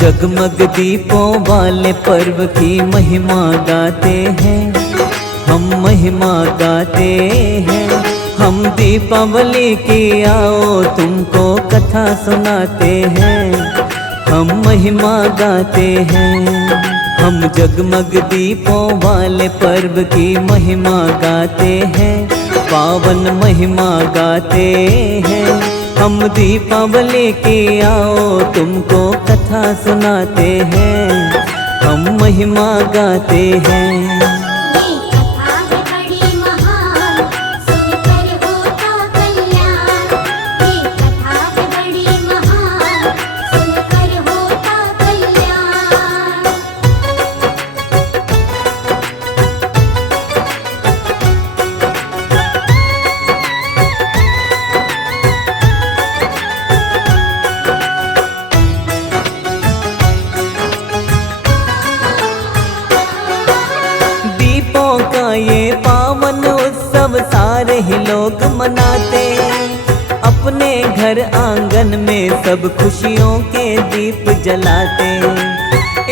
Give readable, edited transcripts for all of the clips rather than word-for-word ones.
जगमग दीपों वाले पर्व की महिमा गाते हैं, हम महिमा गाते हैं। हम दीपावली की आओ तुमको कथा सुनाते हैं, हम महिमा गाते हैं। हम जगमग दीपों वाले पर्व की महिमा गाते हैं, पावन महिमा गाते हैं। हम दीपावली की आओ तुमको कथा सुनाते हैं, हम महिमा गाते हैं। ये पावन उत्सव सारे ही लोग मनाते, अपने घर आंगन में सब खुशियों के दीप जलाते।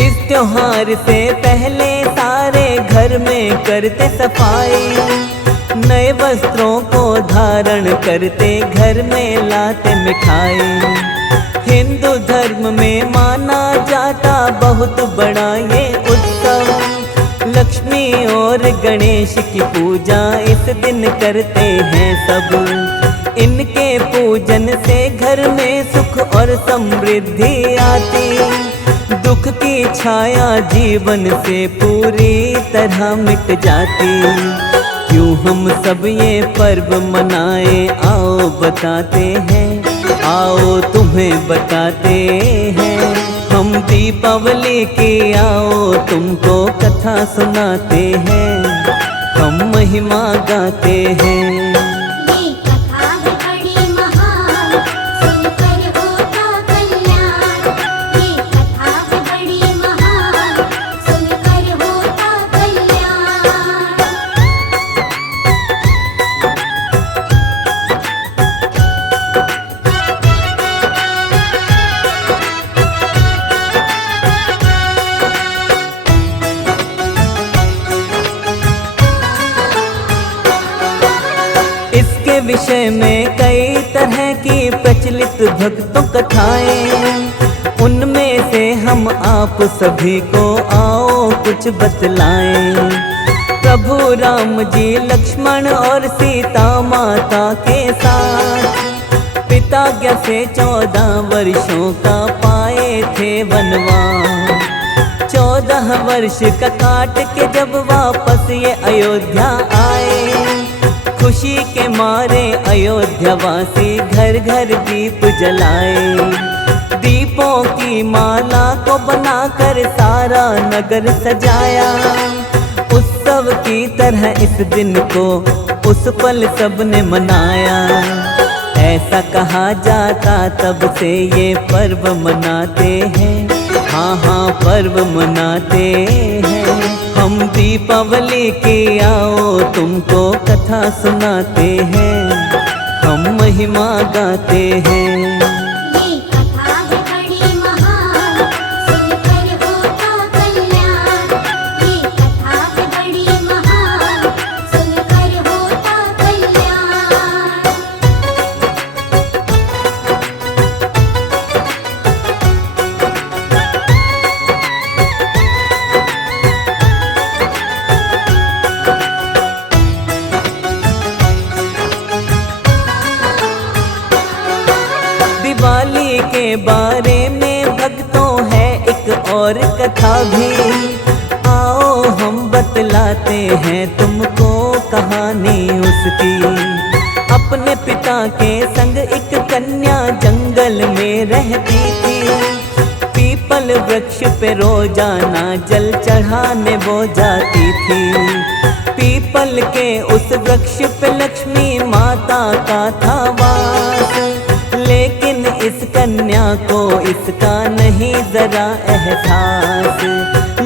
इस त्योहार से पहले सारे घर में करते सफाई, नए वस्त्रों को धारण करते, घर में लाते मिठाई। हिंदू धर्म में माना जाता बहुत बड़ा ये उत्सव, लक्ष्मी और गणेश की पूजा इस दिन करते हैं सब। इनके पूजन से घर में सुख और समृद्धि आती, दुख की छाया जीवन से पूरी तरह मिट जाती। क्यों हम सब ये पर्व मनाए आओ बताते हैं, आओ तुम्हें बताते हैं। हम दीपावली की आओ तुमको कथा सुनाते हैं, हम महिमा गाते हैं। विषय में कई तरह की प्रचलित भक्तों कथाएं, उनमें से हम आप सभी को आओ कुछ बतलाएं। प्रभु राम जी लक्ष्मण और सीता माता के साथ पिताज्ञा से 14 वर्षों का पाए थे वनवास। 14 वर्ष का काट के जब वापस ये अयोध्या आए, खुशी के मारे अयोध्यावासी घर घर दीप जलाए। दीपों की माला को बनाकर सारा नगर सजाया, उत्सव की तरह इस दिन को उस पल सबने मनाया। ऐसा कहा जाता तब से ये पर्व मनाते हैं, हाँ हाँ पर्व मनाते हैं। हम दीपावली की आओ तुमको कथा सुनाते हैं, हम महिमा गाते हैं। दिवाली के बारे में भक्तों है एक और कथा भी, आओ हम बतलाते हैं तुमको कहानी उसकी। अपने पिता के संग एक कन्या जंगल में रहती थी, पीपल वृक्ष पे रोजाना जल चढ़ाने वो जाती थी। पीपल के उस वृक्ष पे लक्ष्मी माता का था वास, लेकिन इस कन्या को इसका नहीं जरा एहसास।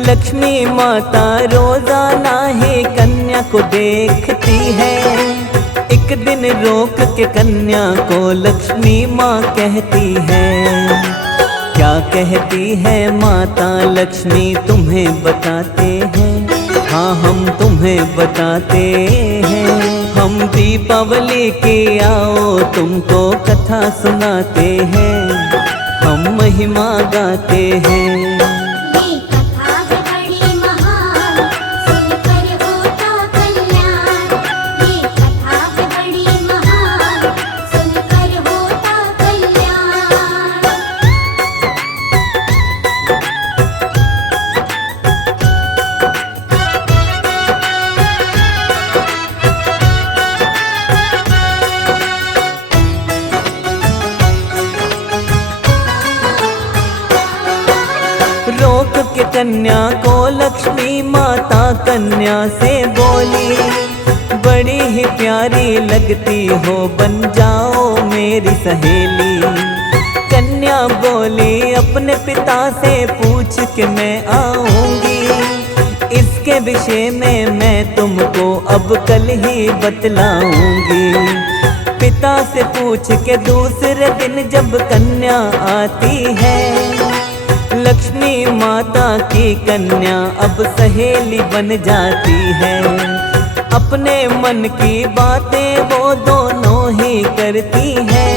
लक्ष्मी माता रोजाना ही कन्या को देखती है, एक दिन रोक के कन्या को लक्ष्मी माँ कहती है, क्या कहती है माता लक्ष्मी तुम्हें बताते हैं, हाँ हम तुम्हें बताते हैं। हम दीपावली की आओ तुमको कथा सुनाते हैं, हम महिमा गाते हैं। ये कथा है बड़ी महान, सुनकर होता कल्याण। ये कथा है बड़ी महान, सुनकर होता कल्याण। रोक के कन्या को लक्ष्मी माता कन्या से बोली, बड़ी ही प्यारी लगती हो बन जाओ मेरी सहेली। कन्या बोली अपने पिता से पूछ के मैं आऊंगी, इसके विषय में मैं तुमको अब कल ही बतलाऊंगी। पिता से पूछ के दूसरे दिन जब कन्या आती है, लक्ष्मी माता की कन्या अब सहेली बन जाती है। अपने मन की बातें वो दोनों ही करती है।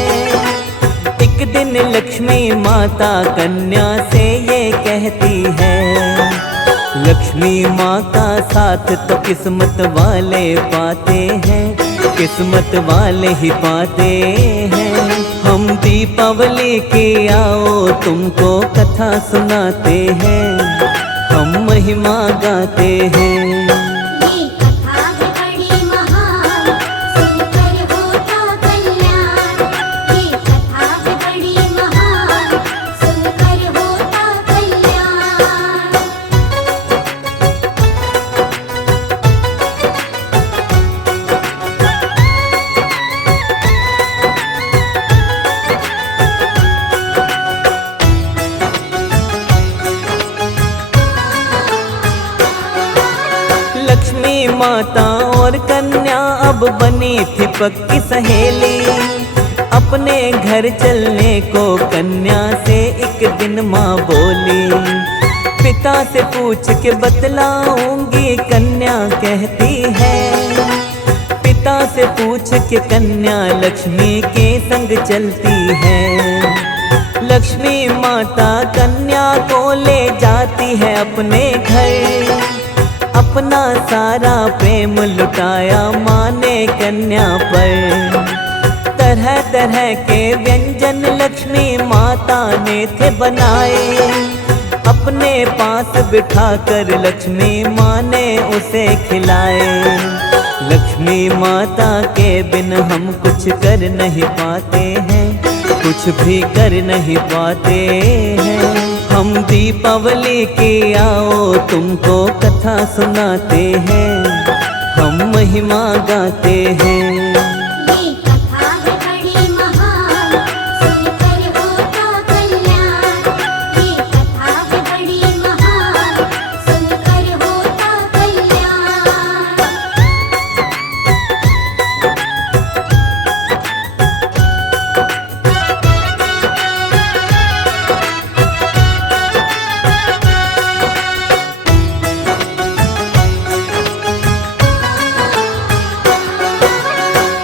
एक दिन लक्ष्मी माता कन्या से ये कहती है, लक्ष्मी माँ का साथ तो किस्मत वाले पाते हैं, किस्मत वाले ही पाते हैं। हम दीपावली की आओ तुमको कथा सुनाते हैं, हम महिमा गाते हैं। ये कथा है बड़ी महान, सुनकर होता कल्याण। ये कथा है बड़ी महान, सुनकर होता कल्याण। लक्ष्मी माता और कन्या अब बनी थी पक्की सहेली। अपने घर चलने को कन्या से एक दिन माँ बोली, पिता से पूछ के बतलाऊंगी कन्या कहती है। पिता से पूछ के कन्या लक्ष्मी के संग चलती है। लक्ष्मी माता कन्या को ले जाती है अपने घर, अपना सारा प्रेम लुटाया माँ ने कन्या पर। तरह तरह के व्यंजन लक्ष्मी माता ने थे बनाए, अपने पास बिठाकर लक्ष्मी माँ ने उसे खिलाए। लक्ष्मी माता के बिन हम कुछ कर नहीं पाते हैं, कुछ भी कर नहीं पाते हैं। हम दीपावली की आओ तुमको कथा सुनाते हैं, हम महिमा गाते हैं। ये कथा है बड़ी महान, सुनकर होता कल्याण। ये कथा है बड़ी महान, सुनकर होता कल्याण।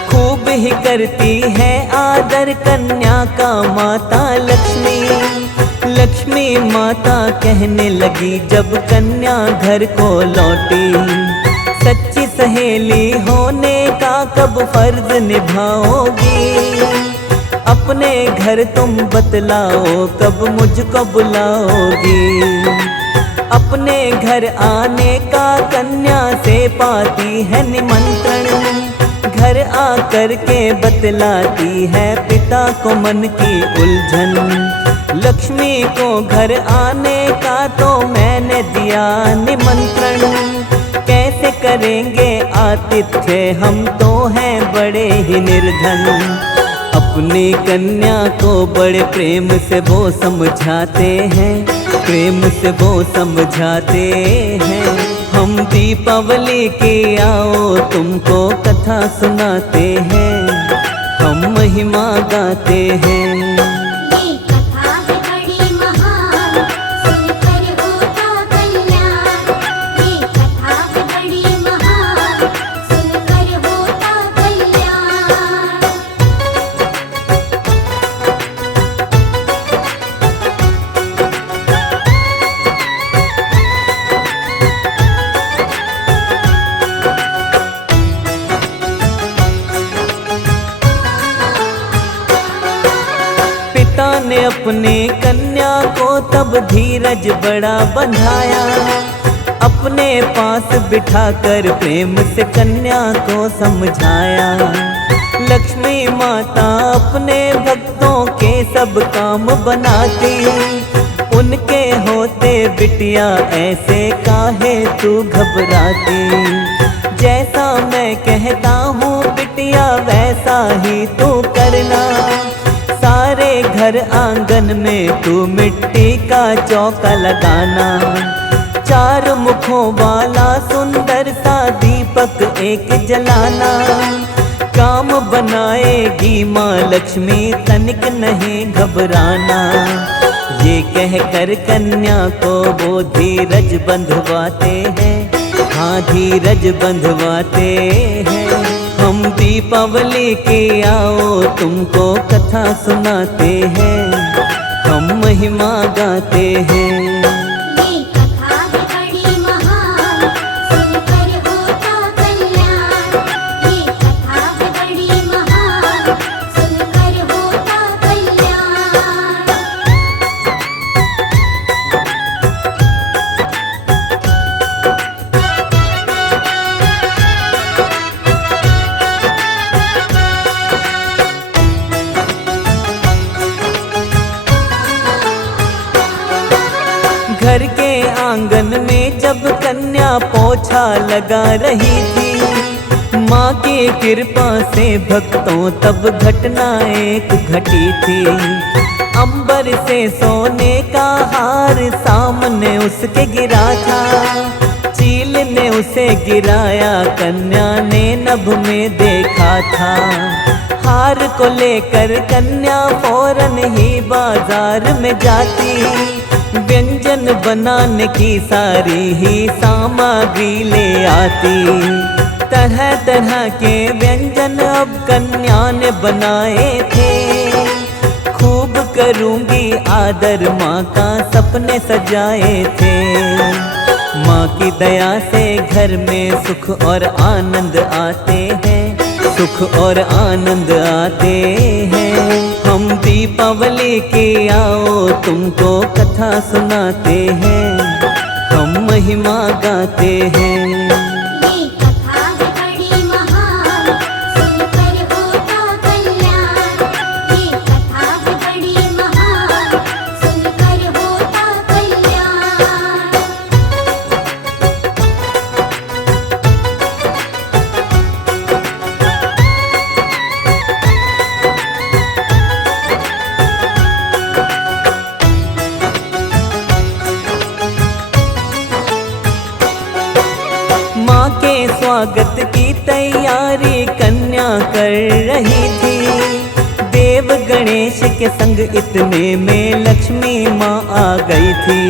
खूब ही करती है आदर कन्या का माता लक्ष्मी। लक्ष्मी माता कहने लगी जब कन्या घर को लौटी, सच्ची सहेली होने का कब फर्ज निभाओगी। अपने घर तुम बतलाओ कब मुझको बुलाओगी। अपने घर आने का कन्या से पाती है निमंत्रण, घर आकर के बतलाती है पिता को मन की उलझन। लक्ष्मी को घर आने का तो मैंने दिया निमंत्रण, कैसे करेंगे आतिथ्य हम तो हैं बड़े ही निर्धन। अपनी कन्या को बड़े प्रेम से वो समझाते हैं, प्रेम से वो समझाते हैं। हम दीपावली की आओ तुमको कथा सुनाते हैं, हम महिमा गाते हैं। ये कथा है बड़ी ने अपनी कन्या को तब धीरज बड़ा बंधाया, अपने पास बिठाकर प्रेम से कन्या को समझाया। लक्ष्मी माता अपने भक्तों के सब काम बनाती, उनके होते बिटिया ऐसे काहे तू घबराती। जैसा मैं कहता हूँ बिटिया वैसा ही तू करना, सारे घर आंगन में तू मिट्टी का चौका लगाना। 4 मुखों वाला सुंदर सा दीपक एक जलाना, काम बनाएगी माँ लक्ष्मी तनिक नहीं घबराना। ये कहकर कन्या को वो धीरज बंधवाते हैं, हाँ धीरज बंधवाते हैं। हम दीपावली की आओ तुमको कथा सुनाते हैं, हम महिमा गाते हैं। ये कथा है बड़ी महान, सुनकर होता कल्याण। ये कथा है बड़ी महान, सुनकर होता कल्याण। घर के आंगन में जब कन्या पोछा लगा रही थी, माँ की कृपा से भक्तों तब घटना एक घटी थी। अंबर से सोने का हार सामने उसके गिरा था, चील ने उसे गिराया कन्या ने नभ में देखा था। हार को लेकर कन्या फौरन ही बाजार में जाती, व्यंजन बनाने की सारी ही सामग्री ले आती। तरह तरह के व्यंजन अब कन्या ने बनाए थे, खूब करूंगी आदर माँ का सपने सजाए थे। माँ की दया से घर में सुख और आनंद आते हैं, सुख और आनंद आते हैं। हम दीपावली की आओ तुमको कथा सुनाते हैं, हम महिमा गाते हैं। ये कथा है बड़ी महान, सुनकर होता कल्याण। ये कथा है बड़ी महान, सुनकर होता कल्याण। माँ के स्वागत की तैयारी कन्या कर रही थी। देव गणेश के संग इतने में लक्ष्मी माँ आ गई थी।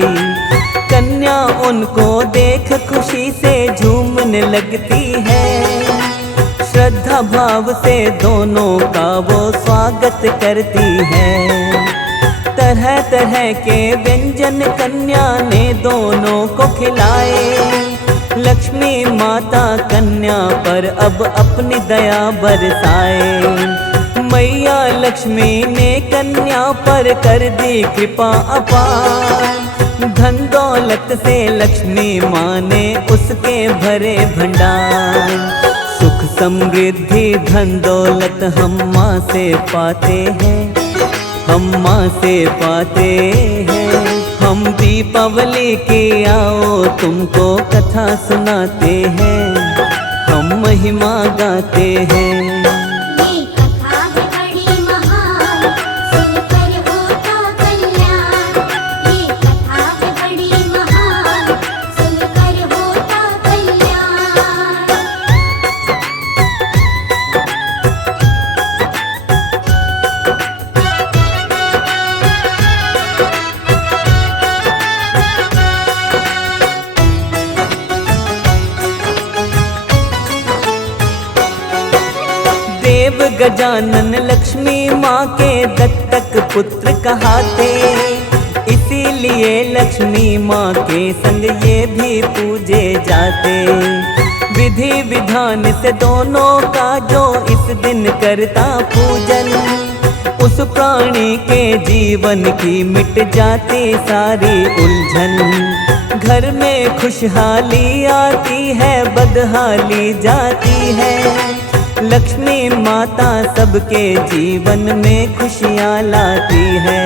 कन्या उनको देख खुशी से झूमने लगती है, श्रद्धा भाव से दोनों का वो स्वागत करती है। तरह तरह के व्यंजन कन्या ने दोनों को खिलाए। लक्ष्मी माता कन्या पर अब अपनी दया बरसाए। मैया लक्ष्मी ने कन्या पर कर दी कृपा अपार। धन दौलत से लक्ष्मी माँ ने उसके भरे भंडार। सुख समृद्धि धन दौलत हम माँ से पाते हैं, हम माँ से पाते हैं। हम दीपावली की आओ तुमको कथा सुनाते हैं, हम महिमा गाते हैं। ये कथा है बड़ी महान, सुनकर होता कल्याण। ये कथा है बड़ी महान, सुनकर होता कल्याण। देव गजानन लक्ष्मी माँ के दत्तक पुत्र कहाते, इसीलिए लक्ष्मी माँ के संग ये भी पूजे जाते। विधि विधान से दोनों का जो इस दिन करता पूजन, उस प्राणी के जीवन की मिट जाती सारी उलझन। घर में खुशहाली आती है, बदहाली जाती है। लक्ष्मी माता सबके जीवन में खुशियाँ लाती है।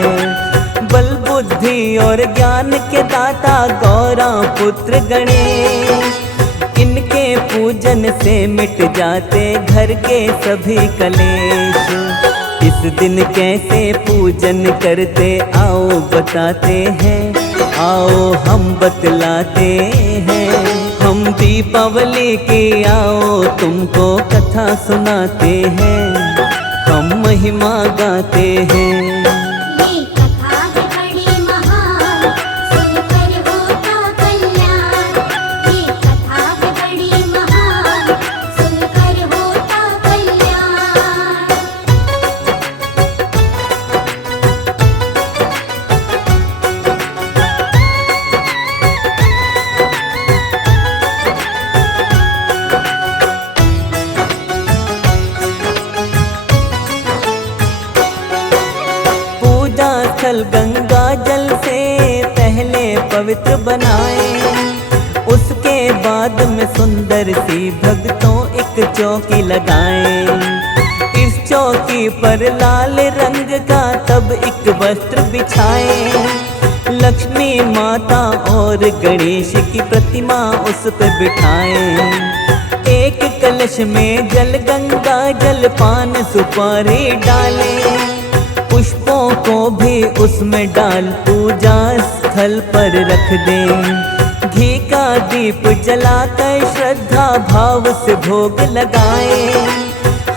बल बुद्धि और ज्ञान के दाता गौरा पुत्र गणेश, इनके पूजन से मिट जाते घर के सभी कलेश। इस दिन कैसे पूजन करते आओ बताते हैं, आओ हम बतलाते हैं। हम दीपावली की आओ तुमको कथा सुनाते हैं, हम महिमा गाते हैं। ये कथा है बड़ी महान, सुनकर होता कल्याण। ये कथा है बड़ी महान, सुनकर होता कल्याण। पूजा स्थल गंगा जल से पहले पवित्र बनाए, उसके बाद में सुंदर सी भक्तों एक चौकी लगाए। इस चौकी पर लाल रंग का तब एक वस्त्र बिछाए। लक्ष्मी माता और गणेश की प्रतिमा उस पर बिठाए। एक कलश में जल गंगा जल पान सुपारी डाले, पुष्पों को भी उसमें डाल पूजा स्थल पर रख दे। घी का दीप जलाकर श्रद्धा भाव से भोग लगाए।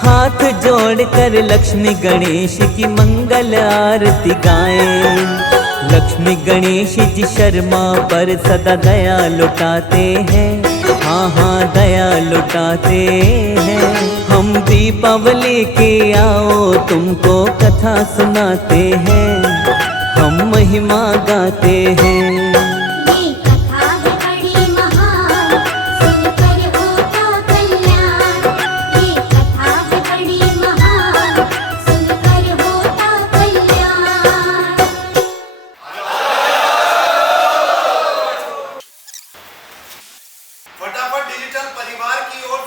हाथ जोड़कर लक्ष्मी गणेश की मंगल आरती गाए। लक्ष्मी गणेश जी शर्मा पर सदा दया लुटाते हैं, हाँ हाँ दया लुटाते हैं। हम दीपावली की आओ तुमको कथा सुनाते हैं, हम महिमा गाते हैं। ये कथा है बड़ी महान, सुनकर होता कल्याण। ये कथा है बड़ी महान, सुनकर होता कल्याण। फटाफट डिजिटल परिवार की ओर